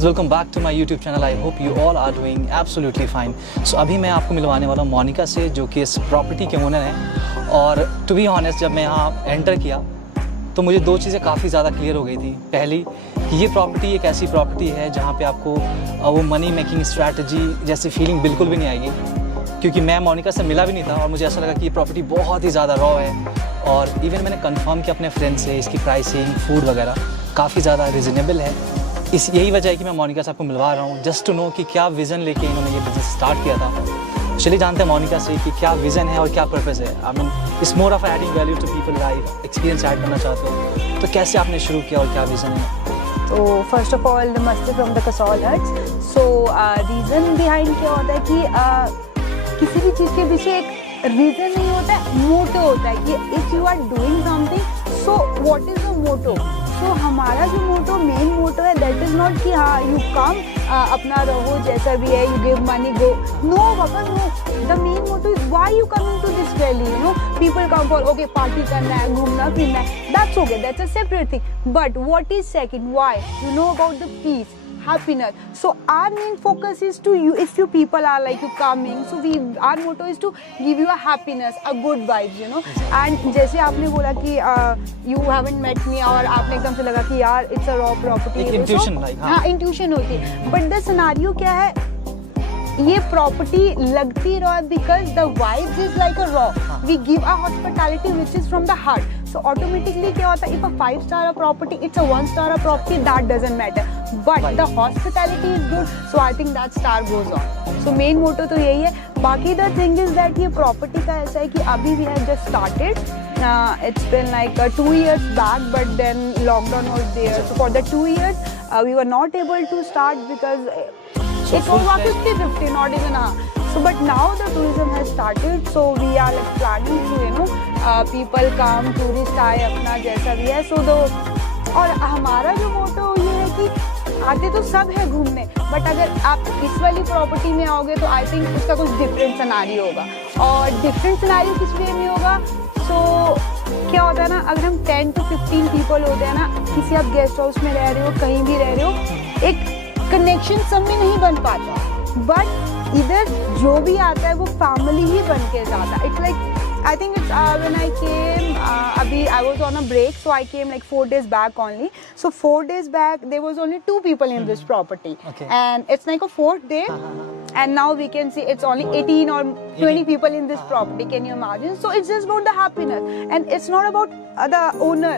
guys, welcome back to my YouTube channel. I hope you all are doing absolutely fine. So अभी मैं आपको मिलवाने वाला हूँ मोनिका से, जो कि इस प्रॉपर्टी के ओनर हैं। और टू बी ऑनेस्ट, जब मैं यहाँ एंटर किया तो मुझे दो चीज़ें काफ़ी ज़्यादा क्लियर हो गई थी। पहली कि ये प्रॉपर्टी एक ऐसी प्रॉपर्टी है जहाँ पे आपको वो मनी मेकिंग स्ट्रैटेजी जैसी फीलिंग बिल्कुल भी नहीं आएगी, क्योंकि मैं मोनिका से मिला भी नहीं था और मुझे ऐसा लगा कि ये प्रॉपर्टी बहुत ही ज़्यादा रॉ है। और इवन मैंने कंफर्म किया अपने फ्रेंड से, इसकी प्राइसिंग, फूड वगैरह काफ़ी ज़्यादा रिजनेबल है। यही वजह है कि मैं मोनिका से आपको मिलवा रहा हूँ, जस्ट टू नो कि क्या विज़न लेके इन्होंने ये बिज़नेस स्टार्ट किया था। चलिए जानते हैं मोनिका से कि क्या विज़न है और क्या पर्पज़ है। I mean it's more of adding value to people life, experience add करना चाहते हो तो कैसे आपने शुरू किया और क्या विज़न है? तो फर्स्ट ऑफ ऑल नमस्ते from the Kasol huts. So reason behind क्या होता है कि किसी भी चीज़ के पीछे एक रीज़न नहीं होता है, मोटो होता है कि if you are doing something so what is the motto. तो हमारा जो मोटो, मेन मोटो है, दैट इज़ नॉट कि हाँ यू कम अपना रहो जैसा भी है, you give money go, no papa no. The main motto is why you coming to this valley, you know people come for okay party करना है, घूमना फिरना है, that's okay, that's a separate thing. But what is second, why you know about the peace, happiness. So our main focus is to you, if you people are like you coming, so our motto is to give you a happiness, a good vibes, you know. And जैसे आपने बोला कि you haven't met me और आपने एकदम से लगा कि यार it's a raw property, एक intuition like हाँ intuition होती है। But the scenario क्या है, ये प्रॉपर्टी लगती रॉ है because the vibes is like a raw, we give a hospitality which is from the heart. So automatically क्या होता है, if a 5 star property, it's a 1 star property, that doesn't matter, but the hospitality is good, so I think that star goes on. So main motto तो यही है। बाकी the thing is that ये property का ऐसा है कि अभी we have just started, it's been like 2 years back, but then lockdown was there, so for the 2 years we were not able to start because it was 50-50, not even so but now the tourism has started, so we are like planning to, you know, people come, tourist आए अपना जैसा भी है, so और हमारा जो मोटो ये है कि आते तो सब है घूमने, बट अगर आप इस वाली प्रॉपर्टी में आओगे तो आई थिंक उसका कुछ डिफरेंट सिनेरियो होगा। और डिफरेंट सिनेरियो किस वे में होगा, सो क्या होता है ना, अगर हम 10 to 15 पीपल होते हैं ना, किसी आप गेस्ट हाउस में रह रहे हो, कहीं भी रह रहे हो, एक कनेक्शन सब में नहीं बन पाता, बट इधर जो भी आता है वो फैमिली ही बन के जाता है। It's like I think it's when I came, abhi I was on a break, so I came like 4 days back only. So 4 days back there was only 2 people in this property, and it's like a 4th day, and now we can see it's only 18 or 20 people in this property. Can you imagine? So it's just about the happiness, and it's not about the owner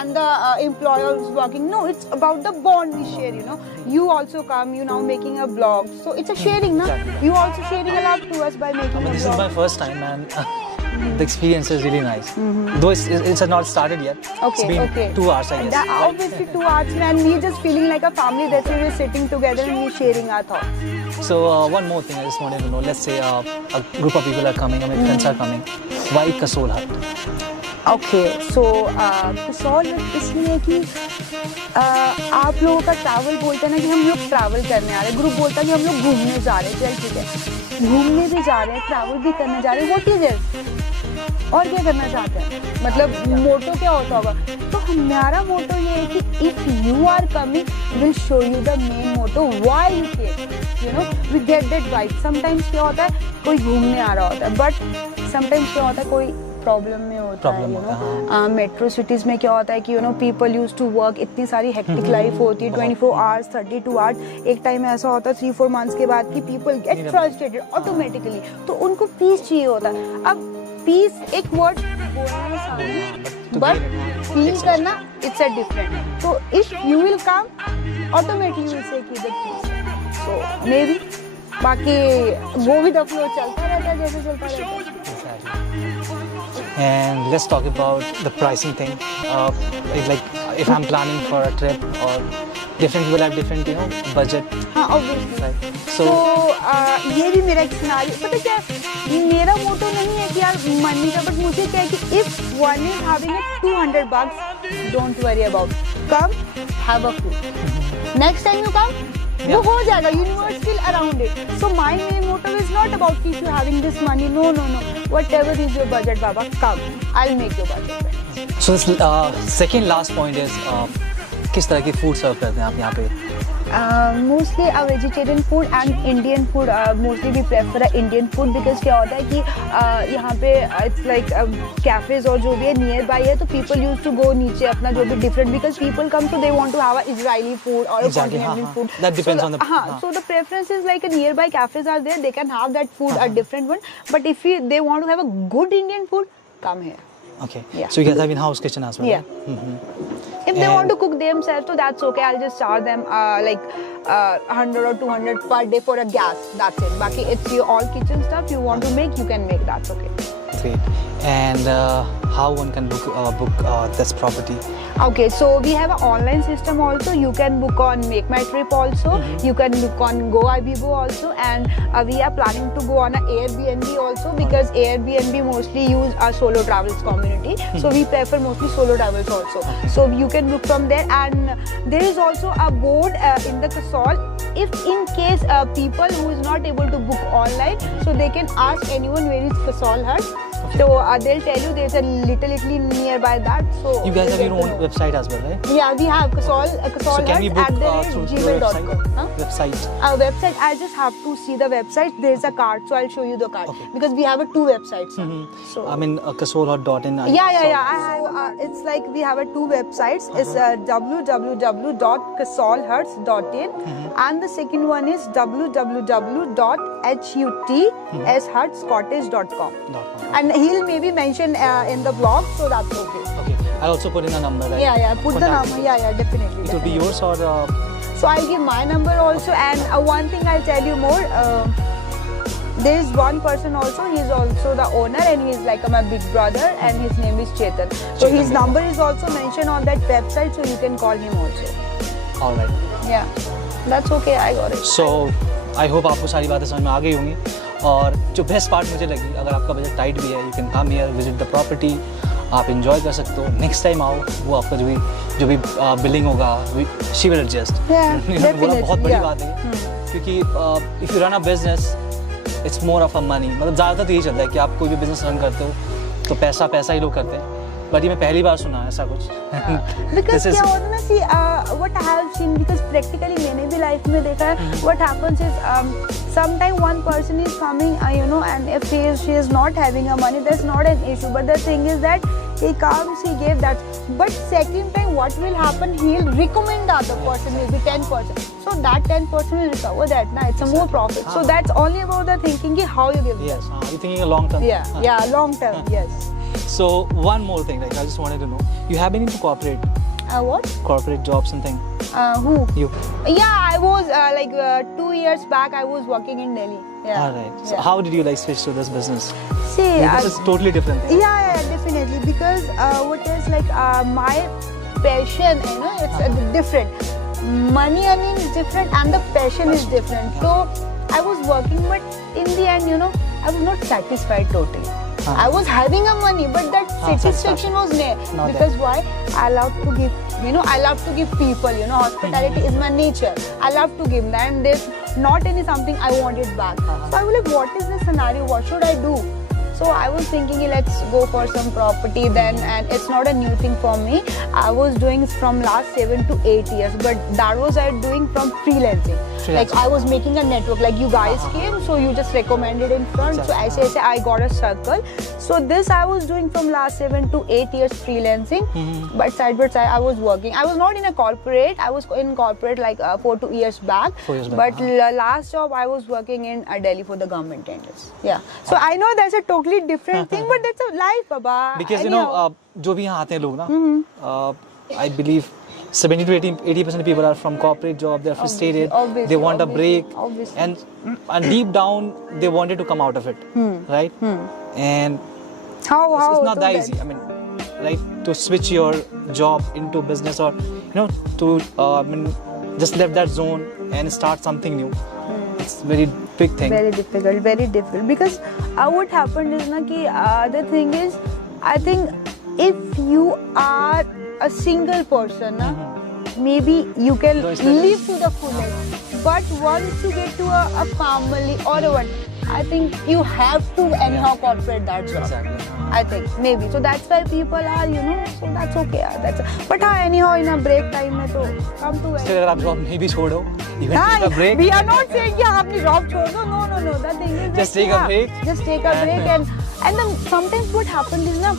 and the employer who's working. No, it's about the bond we share, you know. You also come, you now making a blog, so it's a sharing, na? You also sharing a lot to us by making a blog. This is my first time and the experience is really nice. Though it's not started yet. Okay, it's been 2 hours, I guess. Obviously 2 hours, man. We just feeling like a family. That's why we're sitting together and we're sharing our thoughts. So one more thing I just wanted to know. Let's say a group of people are coming, or my friends are coming. Why Kasol Hut? Okay, so Kasol हट इसलिए कि आप लोगों का travel बोलते हैं ना कि हम लोग ट्रैवल करने आ रहे हैं, ग्रुप बोलता है कि हम लोग घूमने जा रहे हैं, चल ठीक है, घूमने भी जा रहे हैं, ट्रैवल भी करने जा रहे हैं, व्हाट इज इट, और क्या करना चाहते हैं, मतलब मोटो क्या होता होगा। तो हमारा मोटो ये है कि if you are coming will show you the main motto why you came, you know, we get that vibe. Sometimes क्या होता है, कोई घूमने आ रहा होता है, बट समटाइम्स क्या होता है, कोई प्रॉब्लम में होता है, यू नो। मेट्रो सिटीज में क्या होता है कि you know people use to work, इतनी सारी हेक्टिक लाइफ होती है, 24 आवर्स 32 आवर्स। एक टाइम ऐसा होता है 3-4 मंथ्स के बाद कि पीपल गेट फ्रस्ट्रेटेड ऑटोमेटिकली, तो उनको पीस चाहिए होता है। अब पीस एक वर्ड बोलना सामने, बट फील करना इट्स अ डिफरेंट। तो if you will come automatically will say कि the piece, so maybe बाकी वो भी द फ्लो चलता रहता है जैसे चलता रहता है। And let's talk about the pricing thing. Like if I'm planning for a trip, or different people have different, you know, budget. हाँ, obviously. Right. So ये भी मेरा एक सिनेरियो, पता क्या है, मेरा मोटो नहीं है कि यार मनी का, बट मुझे क्या है कि if one is having a $200, don't worry about, come have a food, next time you come वो हो जाएगा, universe still around it. So my main motive is not about keep you having this money, no no no, whatever is your budget बाबा, come, I will make your budget. So second last point इज किस तरह की food सर्व करते हैं आप यहाँ पे? Mostly a vegetarian food and Indian food. Mostly we prefer a Indian food because क्या होता है कि यहाँ पे it's like cafes और जो भी है nearby है तो people used to go नीचे अपना जो भी different because people come so they want to have a Israeli food or a continental food. That depends on the. So the preference is like a nearby cafes are there, they can have that food a different one. But if they want to have a good Indian food, come here. Okay. Yeah. So you guys have in-house kitchen as well. Yeah. If they And- want to cook themselves, so that's okay. I'll just charge them like 100 or 200 per day for a gas. That's it. Baki, it's your all kitchen stuff you want to make, you can make. That's okay. Great. And how one can book this property? Okay, so we have an online system also. You can book on Make My Trip also. You can book on Go Ibibo also, and we are planning to go on a Airbnb also because Airbnb mostly use our solo travels community. So we prefer mostly solo travels also. So you can book from there, and there is also a board in the Kasol. If in case people who is not able to book online, so they can ask anyone where is Kasol Hut. So they'll tell you there's a little nearby that. So You guys have they'll your get own to know. website as well, right? Yeah, we have Kasol So can we book Huts through at your gmail.com. website? Website. Our website, I just have to see the website. There's a card, so I'll show you the card Okay. because we have two websites. So I mean, kasolhut.in. yeah. I have. It's like we have two websites. It's www.kasolhuts.in and the second one is www.hutscottage.com. And he'll maybe mention in the blog, so that's okay. Okay. I'll also put in a number. Right? Yeah. Put the Contact number. you. Yeah, definitely. It will be definitely. yours or. So I'll give my number also, and one thing I'll tell you more. There is one person also. He's also the owner, and he's like my big brother, and his name is Chetan. So his number is also mentioned on that website, so you can call him also. All right. Yeah, that's okay. I got it. So I hope आपको सारी बातें समझ में आ गई होंगी और जो best part मुझे लगी अगर आपका बजट टाइट भी है you can come here visit the property आप इंजॉय कर सकते हो नेक्स्ट टाइम आओ वो आपका जो भी बिलिंग होगा शी विल एडजस्ट Yeah, बोला definitely, बहुत बड़ी yeah. बात है क्योंकि if you run a business it's more of a money मतलब ज़्यादातर तो यही चलता है कि आप कोई भी बिजनेस रन करते हो तो पैसा ही लोग करते हैं बट ये मैं पहली बार सुना है ऐसा कुछ Because This is- क्या होता है ना see what I have seen because practically मैंने भी life में देखा है what happens is sometime one person is coming and if she is not having a money that's not an issue but the thing is that he comes he gave that but second time what will happen he'll recommend the other person maybe 10% so that 10% will recover that na it's a more profit so that's only about the thinking ki how you give yes you thinking a long term yeah long term yes So one more thing, like I just wanted to know, you have been into what corporate jobs and thing. who You. Yeah, I was 2 years back. I was working in Delhi. Yeah. All right. So yeah. how did you like switch to this business? See, This is totally different. Thing. yeah, definitely. Because what is like my passion, it's different. Money earning is different, and the passion is different. So I was working, but in the end, I was not satisfied totally. I was having a money, but that satisfaction was there. Not Because why? I love to give, I love to give people, hospitality is my nature. I love to give that, and there's not any something I want it back. So I was like, what is the scenario? What should I do? So I was thinking, let's go for some property then, and it's not a new thing for me. I was doing from last 7 to 8 years, but that was I doing from freelancing. Like I was making a network, like you guys came, so you just recommended in front. So I say I got a circle. So this I was doing from last 7 to 8 years freelancing, but side by side I was working. I was not in a corporate. I was in corporate like 4 to years back. 4 years back. But last job I was working in Delhi for the government tenders. Yeah. So I know that's a totally different thing, but that's a life, Baba. Because Anyhow. जो भी यहाँ आते हैं लोग ना, I believe 70 to 80% of people are from corporate job. They're frustrated. Obviously, they want a break, obviously. and deep down they wanted to come out of it, right? And how it's not so that easy. I mean, right? To switch your job into business, or to just leave that zone and start something new. It's very big thing. Very difficult because what happened is na ki the thing is I think if you are a single person na maybe you can No, it's not- live to the fullest but once you get to a family or a one I think you have to anyhow cooperate that job. Exactly. I think maybe so that's why people are, you know, so that's okay. Yeah, that's. But हाँ, anyhow in a break time में तो come to Still, अगर आप job नहीं भी छोड़ो, you can take a break. We are not saying कि आप अपनी job छोड़ दो. No. The thing is Just that, take a break. Just take a break and then sometimes what happens is ना,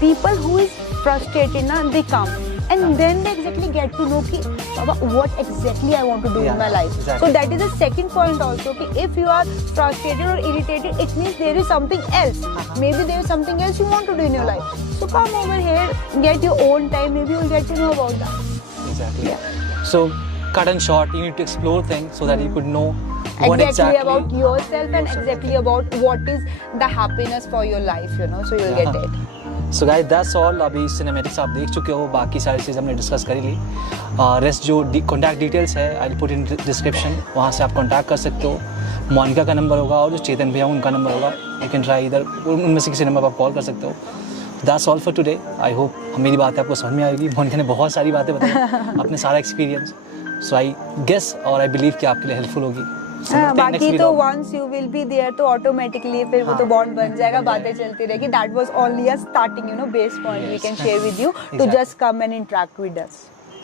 people who is frustrated ना, they come. And then they exactly get to know कि Baba, what exactly I want to do in my life. Exactly. So that is the second point also कि if you are frustrated or irritated, it means there is something else. Maybe there is something else you want to do in your life. So come over here, get your own time. Maybe you'll get to know about that. Exactly. So cut and short, you need to explore things so that you could know what Exactly about yourself and exactly about what is the happiness for your life. You know, so you'll get it. So guys that's all. अभी cinematics आप देख चुके हो, बाकी सारी चीज़ हमने discuss कर ली. Rest जो कॉन्टैक्ट डिटेल्स है I will put in description, वहाँ से आप कॉन्टैक्ट कर सकते हो. मोनिका का नंबर होगा और जो चेतन भैया उनका नंबर होगा. यू कैन ट्राई इधर, उनमें से किसी नंबर पर आप कॉल कर सकते हो. That's all for today. I hope मेरी बातें आपको समझ में आएगी. मोनिका ने बहुत सारी बातें बताई, अपने सारा एक्सपीरियंस. सो आई गेस और आई बिलीव कि आपके लिए हेल्पफुल होगी. बाकी तो once you will be there तो automatically फिर वो तो bond बन जाएगा, बातें चलती रहेगी. That was only a starting, you know, base point we can share with you to just come and interact with us.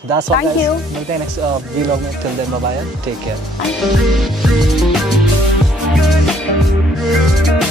That's all. Thank guys. you. मिलते हैं नेक्स्ट व्लॉग में. Till then, bye bye. Take care.